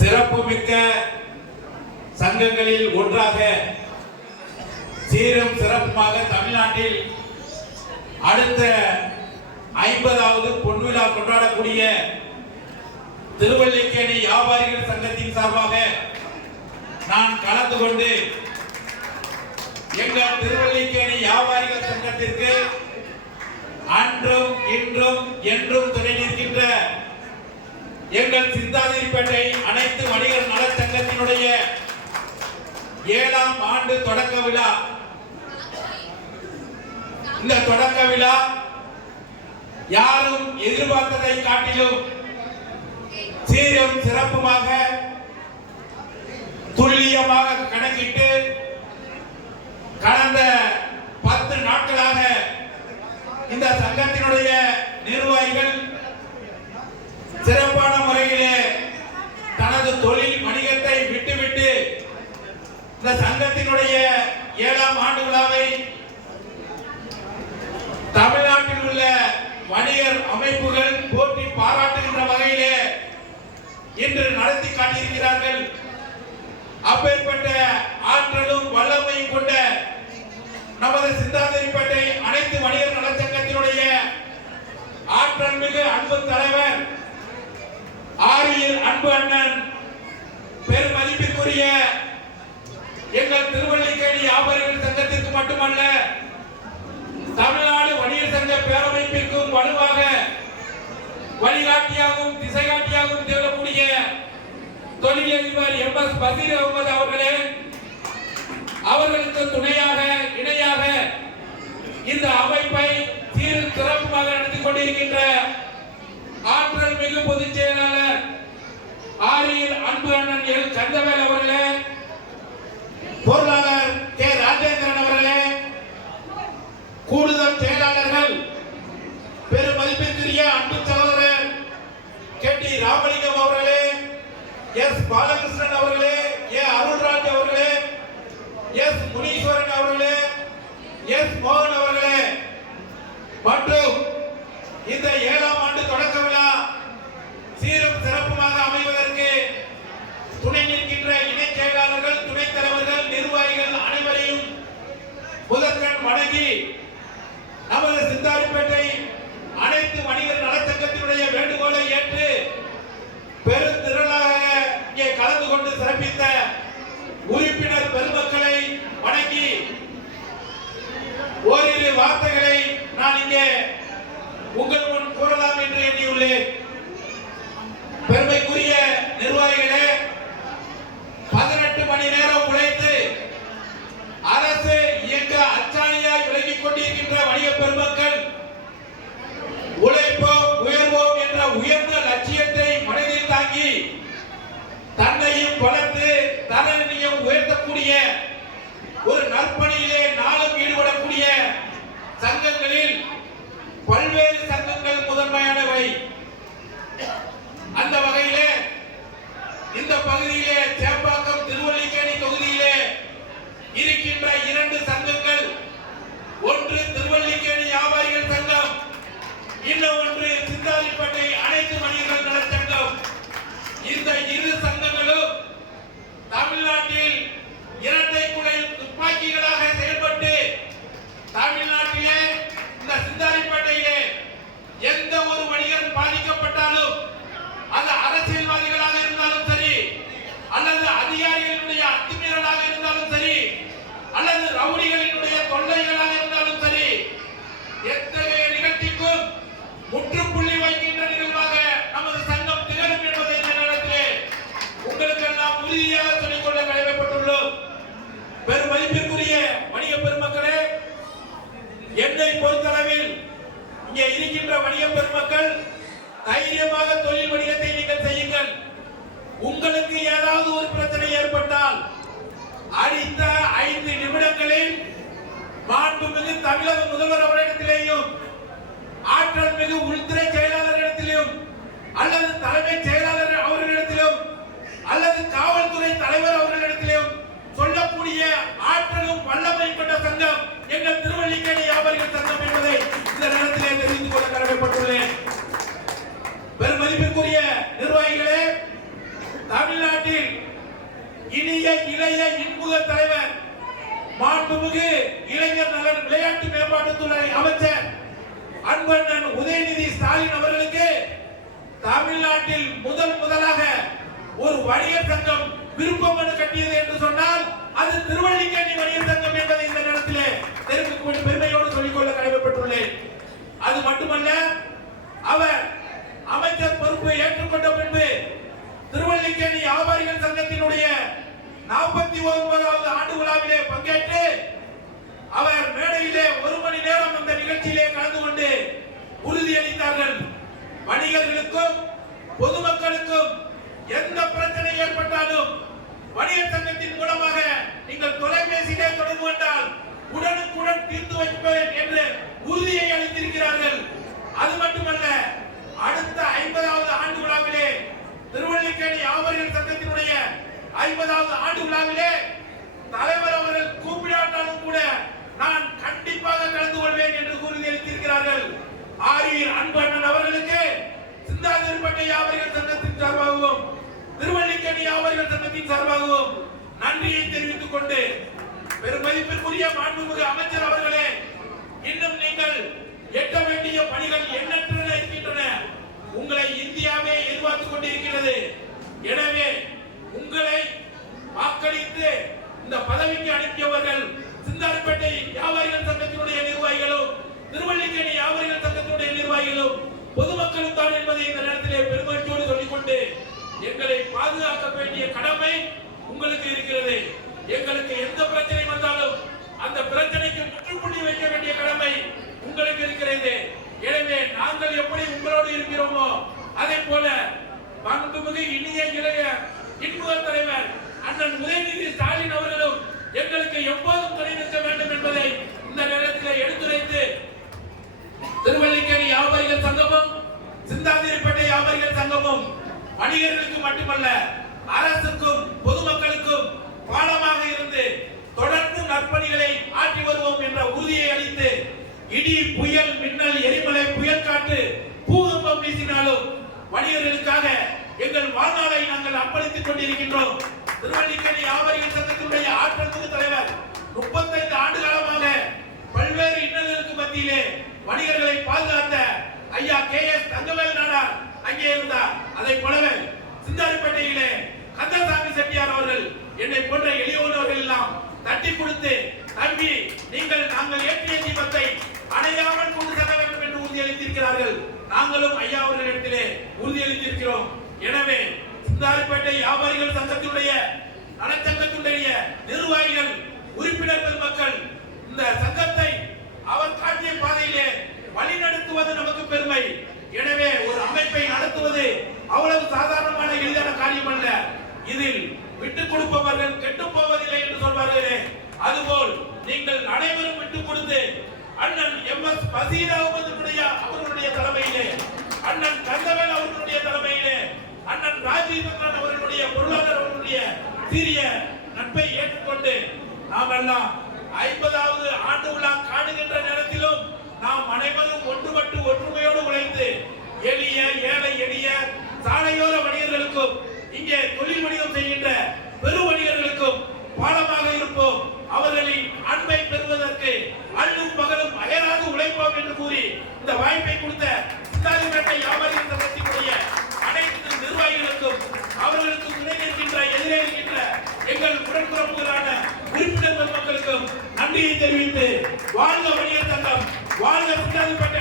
சிறப்புமிக்க சங்கங்களில் ஒன்றாக சீரும் சிறப்புமாக தமிழ்நாட்டில் அடுத்த 50வது பொன்விழா கொண்டாடக்கூடிய திருவல்லிக்கேணி வியாபாரிகள் சங்கத்தின் சார்பாக நான் கலந்து கொண்டு எங்கள் திருவல்லிக்கேணி வியாபாரிகள் சங்கத்திற்கு அன்றும் இன்றும் என்றும் துணை நிற்கின்ற எங்கள் சிந்தாதிரிப்பேட்டை அனைத்து வணிகர் நல சங்கத்தினுடைய 7ஆம் ஆண்டு தொடக்க விழா. இந்த தொடக்க விழா யாரும் எதிர்பார்த்ததை காட்டிலும் சீரும் சிறப்புமாக துல்லியமாக கணக்கிட்டு கடந்த 10 நாட்களாக இந்த சங்கத்தினுடைய நிர்வாகிகள் சிறப்பான முறையிலே தனது தொழில் வணிகத்தை விட்டுவிட்டு இந்த சங்கத்தினுடைய 7ஆம் ஆண்டு விழாவை தமிழ்நாட்டில் உள்ள வணிகர் அமைப்புகள் போற்றி பாராட்டுகின்ற வகையிலே இன்று நடத்தி காட்டியிருக்கிறார்கள். அப்பேற்பட்ட ஆற்றலும் வல்லமையும் கொண்ட நமது சிந்தாதிரிப்பேட்டை அனைத்து வணிகர் நலச்சங்கத்தினுடைய ஆற்றல் மிகு அன்பு தலைவர் ஆரியர் அன்பு அண்ணன் பெருமதிப்பிற்குரிய எங்கள் திருவல்லிக்கேணி வியாபாரிகள் சங்கத்திற்கு மட்டுமல்ல தமிழ்நாடு வணிகர் சங்க பேரமைப்பிற்கும் வலுவாக வழிகாட்டியாகவும் திசைகாட்டியாகவும் திகழக்கூடிய தொழிலதிபர் MS பசீர் அகமது அவர்களே, அவர்களுக்கு துணையாக இணையாக இந்த அமைப்பை சீரும் சிறப்புமாக நடத்தி கொண்டிருக்கின்ற ஆற்றல் மிகு பொதுச் செயலாளர் ஆரியர் அன்பு அண்ணன் எல் சந்தவேல் அவர்களே, பொருளாளர் கே ராஜேந்திரன் அவர்களே, கூடுதல் செயலாளர்கள் பெருமதிப்பிற்குரிய அன்பு சகோதரர் KT ராமலிங்கம் அவர்களே, S பாலகிருஷ்ணன் அவர்களே, A அருள்ராஜ் அவர்களே, S முனீஸ்வரன் அவர்களே, S மோகன் அவர்களே மற்றும் இந்த 7ஆம் ஆண்டு தொடக்க விழா சீரும் சிறப்புமாக அமைவதற்கு துணை நிற்கின்ற இணை செயலாளர்கள், துணைத் தலைவர்கள், நிர்வாகிகள் அனைவரையும் முதற்கண் வணங்கி நமது சிந்தாதிரிப்பேட்டை அனைத்து வணிகர் நலச்சங்கத்தினுடைய வேண்டுகோளை ஏற்று பெருந்திரளாக இங்கே கலந்து கொண்டு சிறப்பித்த உறுப்பினர் பெருமக்களை வணங்கி ஓரிரு வார்த்தைகளை நான் இங்கே உங்கள் முன் கூறலாம் என்று எண்ணியுள்ளேன். பெருமைக்குரிய நிர்வாகிகளே, 18 மணி நேரம் உழைத்து அரசு இயக்க அச்சாணியாய் விலகிக் கொண்டிருக்கின்ற வணிக பெருமக்கள் உழைப்போம் உயர்வோம் என்ற உயர்ந்த லட்சியத்தை மனதில் தாங்கி தன்னையும் வளர்த்து தன்னையும் உயர்த்தக்கூடிய ஒரு நற்பணியிலே நாளும் ஈடுபடக்கூடிய சங்கங்களில் பல்வேறு சங்கங்கள் முதன்மையானவை. அந்த வகையிலே இந்த பகுதியிலே சேப்பாக்கம் திருவல்லிக்கேணி தொகுதியிலே இருக்கின்ற 2 சங்கங்கள், ஒன்று திருவல்லிக்கேணி வியாபாரிகள் சங்கம், இன்னொன்று சிந்தாதிரிப்பேட்டை அனைத்து வணிகர்கள் நலச்சங்கம். இந்த 2 சங்கங்களும் தமிழ்நாட்டில் இரட்டை குடை துப்பாக்கிகளாக செயல்பட்டு தமிழ்நாட்டிலே இந்த சிந்தாதிரிப்பேட்டையிலே எந்த ஒரு வணிகர் பாதிக்கப்பட்டாலும் அது அரசியல்வாதிகளாக இருந்தாலும் சரி, அல்லது அதிகாரிகளுடைய அத்துமீறலாக இருந்தாலும் சரி, அல்லது ரவுடிகளினுடைய தொல்லைகளாக இருந்தாலும் சரி, எத்தகைய நிகழ்ச்சிக்கும் முற்றுப்புள்ளி வைக்கின்ற நிகழ்வாக நமது சங்கம் திகழும் என்பதை இந்த நேரத்திலே உங்களுக்கு எல்லாம் உறுதியாக சொல்லிக்கொள்ள கடமைப்பட்டுள்ளோம். பெருமதிப்பிற்குரிய வணிக பெருமக்களே, என்னை பொறுத்தளவில் இங்கே இருக்கின்ற வணிக பெருமக்கள் தைரியமாக தொழில் வணிகத்தை நீங்கள் செய்யுங்கள். உங்களுக்கு ஏதாவது ஒரு பிரச்சனை ஏற்பட்டால் அடுத்த 5 நிமிடங்களில் மாண்புமிகு தமிழக முதல்வர் அவரிடத்திலேயும் ஆற்றல் மிகு உள்துறை செயலாளரிடத்திலும் அல்லது தலைமைச் செயலாளர் அவர்களிடத்திலும் அல்லது காவல்துறை தலைவர் அவர்களிடத்திலும் சொல்லக்கூடிய ஆற்றலும் வல்லமை கொண்ட சங்கம் எங்கள் திருவல்லிக்கேணி வியாபாரிகள் சங்கம் என்பதை இந்த நேரத்திலே தெரிந்து கொள்ள கடமைப்பட்டுள்ளேன். பெருமதிப்பிற்குரிய நிர்வாகிகளே, தமிழ்நாடு இளைய இன்முக தலைவர் மாண்புமிகு இளைஞர் நலன் விளையாட்டு மேம்பாட்டுத்துறை அமைச்சர் அன்பண்ணன் உதயநிதி ஸ்டாலின் அவர்களுக்கு தமிழ்நாட்டில் முதலாக ஒரு வணிகர் சங்கம் விருப்ப மனு கட்டியது என்று சொன்னால் அது திருவல்லிக்கேணி வணிகர் சங்கம் என்பதை இந்த நேரத்திலே தெரிவிக்கும் பெருமையோடு சொல்லிக்கொள்ள கடமைப்பட்டுள்ளேன். அது மட்டுமல்ல, அவர் அமைச்சர் பொறுப்பை ஏற்றுக்கொண்ட பின்பு திருவல்லிக்கேணி வியாபாரிகள் சங்கத்தினுடைய 49வது ஆண்டு விழாவிலே பங்கேற்று அவர் மேடையிலே 1 மணி நேரம் அந்த நிகழ்ச்சியிலே கலந்து கொண்டு உறுதியளித்தார்கள். வணிகர்களுக்கும் பொதுமக்களுக்கும் எந்த பிரச்சனை ஏற்பட்டாலும் வணிகர் சங்கத்தின் மூலமாக நீங்கள் தொலைபேசியிலே தொடர்பு கொண்டால் உடனுக்குடன் தீர்த்து வைப்பேன் என்று உறுதியை அளித்திருக்கிறார்கள். அது மட்டுமல்ல, அடுத்த 50வது ஆண்டு விழாவிலே திருவல்லிக்கேணி வியாபாரிகள் சங்கத்தினுடைய 50வது ஆண்டு விழாவிலே தலைவர் அவர்கள் கூப்பிடாட்டாலும் கூட நான் கண்டிப்பாக கலந்து கொள்வேன் என்று உறுதியளித்திருக்கிறார்கள். ஆரியர் அன்பண்ணன் அவர்களுக்கு சிந்தாதிரிப்பேட்டை வியாபாரிகள் சங்கத்தின் சார்பாகவும் திருவல்லிக்கேணி வியாபாரிகள் சங்கத்தின் சார்பாகவும் நன்றியை தெரிவித்துக் கொண்டு, பெருமதிப்பிற்குரிய மாண்புமிகு அமைச்சர் அவர்களே, இன்னும் நீங்கள் எட்ட வேண்டிய பணிகள் எண்ணற்றன இருக்கின்றன. உங்களை இந்தியாவே எதிர்பார்த்துக் கொண்டிருக்கிறது. எனவே உங்களை வாக்களித்து இந்த பதவிக்கு அனுப்பியவர்கள் சிந்தாதிரிப்பேட்டை வியாபாரிகள் சங்கத்தினுடைய நிர்வாகிகளும் திருவல்லிக்கேணி வியாபாரிகள் சங்கத்தினுடைய நிர்வாகிகளும் பொதுமக்களும் தான் என்பதை இந்த நேரத்திலே பெருமகிழ்ச்சியோடு சொல்லிக்கொண்டு, எங்களை பாதுகாக்க வேண்டிய கடமை உங்களுக்கு இருக்கிறது. எங்களுக்கு எந்த பிரச்சனை வந்தாலும் அந்த பிரச்சனைக்கு முற்றுப்புள்ளி வைக்க வேண்டிய கடமை உங்களுக்கு இருக்கிறது. எனவே நாங்கள் எப்படி உங்களோடு இருக்கிறோமோ அதே போல மாண்புமிகு இனிய இளைய இன்முக தலைவர் அண்ணன் உதயநிதி ஸ்டாலின் அவர்களும் எங்களுக்கு எப்போதும் துணை நிற்க வேண்டும் என்பதை இந்த நேரத்தில் எடுத்துரைத்து, திருவல்லிக்கேணி வியாபாரிகள் சங்கமும் சிந்தாதிரிப்பேட்டை வியாபாரிகள் சங்கமும் வணிகர்களுக்கு மட்டுமல்ல அரசுக்கும் பொதுமக்களுக்கும் பாலமாக இருந்து தொடர்ந்து நற்பணிகளை ஆற்றி வருவோம் என்ற உறுதியை அளித்து, இடி புயல் மின்னல் எரிமலை புயல் காற்று பூகம்பம் வீசினாலும் வணிகர்களுக்காக எங்கள் வாழ்நாளை நாங்கள் அர்ப்பணித்துக் கொண்டிருக்கின்றோம். திருவல்லிக்கேணி வியாபாரிகள் சங்கத்தினுடைய ஆற்றல் மிகு தலைவர் 35 ஆண்டு காலமாக பல்வேறு இன்னல்களுக்கு மத்தியிலே வணிகர்களை பாதுகாத்த ஐயா KS தங்கவேல் நாடார் அங்கே இருந்தார். அதை போலவே சிந்தாதிரிப்பேட்டையிலே கந்தசாமி செட்டியார் அவர்கள் என்னை போன்ற எளியவர்கள் எல்லாம் தட்டி கொடுத்து, தம்பி நீங்கள் நாங்கள் ஏற்றிய தீபத்தை அணையாமல் கொண்டு செல்ல வேண்டும் என்று உறுதியளித்திருக்கிறார்கள். நாங்களும் ஐயா அவர்களிடத்திலே உறுதியளித்திருக்கிறோம். எனவே சிந்தாதிரிப்பேட்டை வியாபாரிகள் சங்கத்தினுடைய நலச்சங்கத்தினுடைய நிர்வாகிகள் உறுப்பினர் பெருமக்கள் இந்த சங்கத்தை அவர் காட்டிய பாதையிலே வழிநடத்துவது நமக்கு பெருமை. எனவே ஒரு அமைப்பை நடத்துவது அவ்வளவு சாதாரணமான எளிதான காரியம் அல்ல. இதில் விட்டுக் கொடுப்பவர்கள் கெட்டு போவதில்லை என்று சொல்வார்களே, அதுபோல் நீங்கள் அனைவரும் விட்டுக் கொடுத்து அண்ணன் MS பசீர் அகமதுடைய அவர்களுடைய தலைமையிலே, அண்ணன் கந்தவேல் அவர்களுடைய தலைமையிலே, அண்ணன் ராஜீவன் அவர்களுடைய பொருளாதார அவர்களுடைய சீரிய நட்பை ஏற்றுக்கொண்டு நாம் எல்லாம் 50வது ஆண்டு விழா காணுகின்ற நேரத்திலும் நாம் அனைவரும் ஒன்றுபட்டு ஒற்றுமையோடு உழைத்து எளிய ஏழை எளிய சாலையோர வணிகர்களுக்கும் இங்கே தொழில் வணிகம் செய்கின்ற பெரு வணிகர்களுக்கும் பாலமாக இருப்போம். அவர்களின் அன்பை பெறுவதற்கு அல்லும் பகலும் அயராது உழைப்போம் என்று கூறி இந்த வாய்ப்பை கொடுத்த சிந்தாதிரிப்பேட்டை வியாபாரிகள் சங்கத்தினுடைய அனைத்து நிர்வாகிகளுக்கும் அவர்களுக்கு துணை நிற்கின்ற எதிரே இருக்கின்ற எங்கள் உடன்பிறப்புகளான உறுப்பினர் பெருமக்களுக்கும் நன்றியை தெரிவித்து, வாழ்க வணிகர் சங்கம், வாழ்க சிந்தாதிரிப்பேட்டை